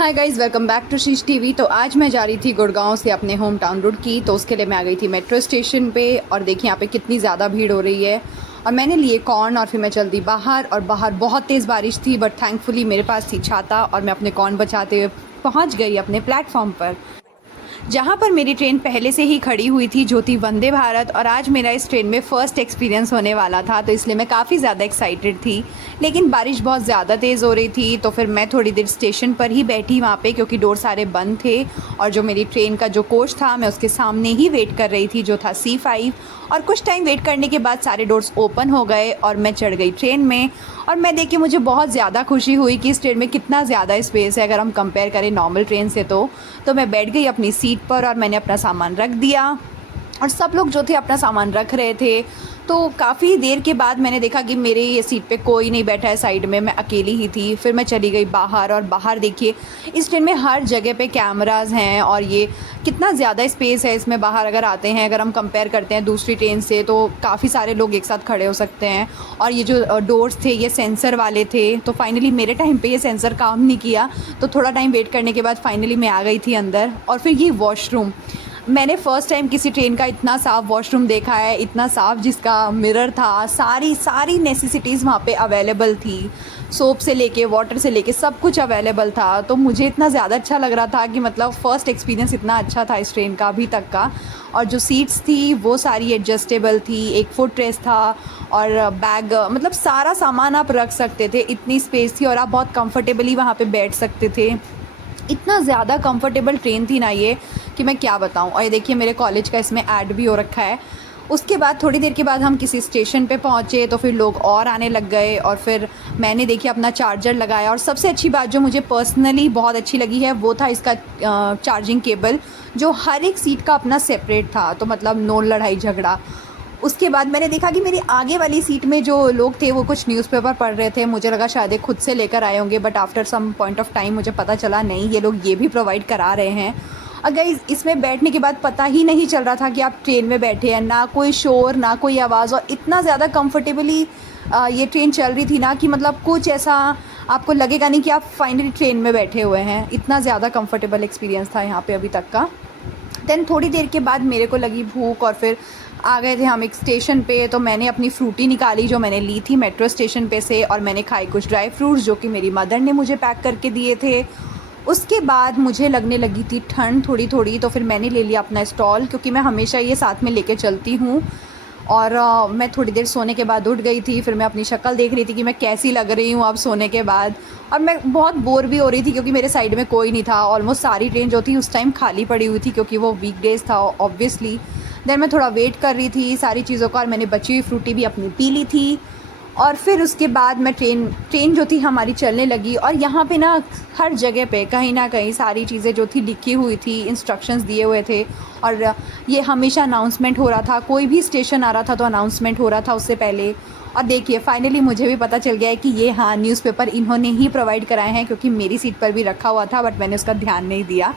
Hi guys, welcome back to Sheesh TV. तो आज मैं जा रही थी गुड़गांव से अपने होम टाउन रुड़की। तो उसके लिए मैं आ गई थी मेट्रो स्टेशन पे और देखिए यहाँ पे कितनी ज़्यादा भीड़ हो रही है। और मैंने लिए कॉर्न और फिर मैं चल दी बाहर और बाहर बहुत तेज़ बारिश थी, बट थैंकफुली मेरे पास थी छाता और मैं अपने कॉर्न बचाते हुए पहुँच गई अपने प्लेटफॉर्म पर, जहाँ पर मेरी ट्रेन पहले से ही खड़ी हुई थी, जो थी वंदे भारत। और आज मेरा इस ट्रेन में फ़र्स्ट एक्सपीरियंस होने वाला था, तो इसलिए मैं काफ़ी ज़्यादा एक्साइटेड थी। लेकिन बारिश बहुत ज़्यादा तेज़ हो रही थी, तो फिर मैं थोड़ी देर स्टेशन पर ही बैठी वहाँ पे, क्योंकि डोर सारे बंद थे। और जो मेरी ट्रेन का जो कोच था, मैं उसके सामने ही वेट कर रही थी, जो था C5। और कुछ टाइम वेट करने के बाद सारे डोर्स ओपन हो गए और मैं चढ़ गई ट्रेन में। और मैं देख के मुझे बहुत ज़्यादा खुशी हुई कि इस ट्रेन में कितना ज़्यादा स्पेस है अगर हम कंपेयर करें नॉर्मल ट्रेन से। तो मैं बैठ गई अपनी सीट पर और मैंने अपना सामान रख दिया और सब लोग जो थे अपना सामान रख रहे थे। तो काफ़ी देर के बाद मैंने देखा कि मेरे ये सीट पे कोई नहीं बैठा है साइड में, मैं अकेली ही थी। फिर मैं चली गई बाहर और बाहर देखिए इस ट्रेन में हर जगह पे कैमरास हैं और ये कितना ज़्यादा स्पेस है इसमें। बाहर अगर आते हैं, अगर हम कंपेयर करते हैं दूसरी ट्रेन से, तो काफ़ी सारे लोग एक साथ खड़े हो सकते हैं। और ये जो डोर्स थे ये सेंसर वाले थे, तो फाइनली मेरे टाइम पे ये सेंसर काम नहीं किया। तो थोड़ा टाइम वेट करने के बाद फाइनली मैं आ गई थी अंदर। और फिर ये वॉशरूम, मैंने फ़र्स्ट टाइम किसी ट्रेन का इतना साफ़ वॉशरूम देखा है, इतना साफ़ जिसका मिरर था, सारी नेसेसिटीज़ वहाँ पे अवेलेबल थी। सोप से लेके वाटर से लेके सब कुछ अवेलेबल था। तो मुझे इतना ज़्यादा अच्छा लग रहा था कि मतलब फ़र्स्ट एक्सपीरियंस इतना अच्छा था इस ट्रेन का अभी तक का। और जो सीट्स थी वो सारी एडजस्टेबल थी, एक फुट रेस्ट था और बैग, मतलब सारा सामान आप रख सकते थे, इतनी स्पेस थी और आप बहुत कंफर्टेबली वहाँ पे बैठ सकते थे। इतना ज़्यादा कंफर्टेबल ट्रेन थी ना ये कि मैं क्या बताऊँ। और ये देखिए मेरे कॉलेज का इसमें ऐड भी हो रखा है। उसके बाद थोड़ी देर के बाद हम किसी स्टेशन पे पहुँचे, तो फिर लोग और आने लग गए और फिर मैंने देखिए अपना चार्जर लगाया। और सबसे अच्छी बात जो मुझे पर्सनली बहुत अच्छी लगी है वो था इसका चार्जिंग केबल, जो हर एक सीट का अपना सेपरेट था। तो मतलब नो लड़ाई झगड़ा। उसके बाद मैंने देखा कि मेरी आगे वाली सीट में जो लोग थे वो कुछ न्यूज़पेपर पढ़ रहे थे। मुझे लगा शायद ये खुद से लेकर आए होंगे, but after some point of time मुझे पता चला नहीं, ये लोग ये भी प्रोवाइड करा रहे हैं। अगर इसमें बैठने के बाद पता ही नहीं चल रहा था कि आप ट्रेन में बैठे हैं, ना कोई शोर ना कोई आवाज़, और इतना ज़्यादा कंफर्टेबली ये ट्रेन चल रही थी ना कि मतलब कुछ ऐसा आपको लगेगा नहीं कि आप फाइनली ट्रेन में बैठे हुए हैं। इतना ज़्यादा कंफर्टेबल एक्सपीरियंस था यहाँ पे अभी तक का। देन थोड़ी देर के बाद मेरे को लगी भूख और फिर आ गए थे हम एक स्टेशन पे। तो मैंने अपनी फ्रूटी निकाली जो मैंने ली थी मेट्रो स्टेशन पे से, और मैंने खाई कुछ ड्राई फ्रूट्स जो कि मेरी मदर ने मुझे पैक करके दिए थे। उसके बाद मुझे लगने लगी थी ठंड थोड़ी थोड़ी, तो फिर मैंने ले लिया अपना स्टॉल, क्योंकि मैं हमेशा ये साथ में लेके चलती हूँ। और मैं थोड़ी देर सोने के बाद उठ गई थी। फिर मैं अपनी शक्ल देख रही थी कि मैं कैसी लग रही हूँ अब सोने के बाद। और मैं बहुत बोर भी हो रही थी क्योंकि मेरे साइड में कोई नहीं था। ऑलमोस्ट सारी ट्रेन जो थी उस टाइम खाली पड़ी हुई थी, क्योंकि वो वीकडेज़ था ऑब्वियसली। देन मैं थोड़ा वेट कर रही थी सारी चीज़ों का, और मैंने बची हुई फ्रूटी भी अपनी पी ली थी। और फिर उसके बाद मैं ट्रेन जो थी हमारी चलने लगी। और यहाँ पे ना हर जगह पे कहीं ना कहीं सारी चीज़ें जो थी लिखी हुई थी, इंस्ट्रक्शंस दिए हुए थे। और ये हमेशा अनाउंसमेंट हो रहा था, कोई भी स्टेशन आ रहा था तो अनाउंसमेंट हो रहा था उससे पहले। और देखिए फाइनली मुझे भी पता चल गया है कि ये हाँ न्यूज़पेपर इन्होंने ही प्रोवाइड कराए हैं, क्योंकि मेरी सीट पर भी रखा हुआ था बट मैंने उसका ध्यान नहीं दिया।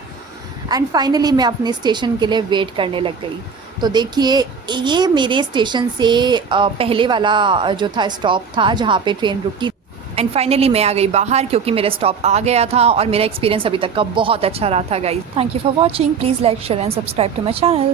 एंड फाइनली मैं अपने स्टेशन के लिए वेट करने लग गई। तो देखिए ये मेरे स्टेशन से पहले वाला जो था स्टॉप था जहाँ पे ट्रेन रुकी। एंड फाइनली मैं आ गई बाहर, क्योंकि मेरा स्टॉप आ गया था और मेरा एक्सपीरियंस अभी तक का बहुत अच्छा रहा था guys. Thank you for watching. Please like share and subscribe to my channel.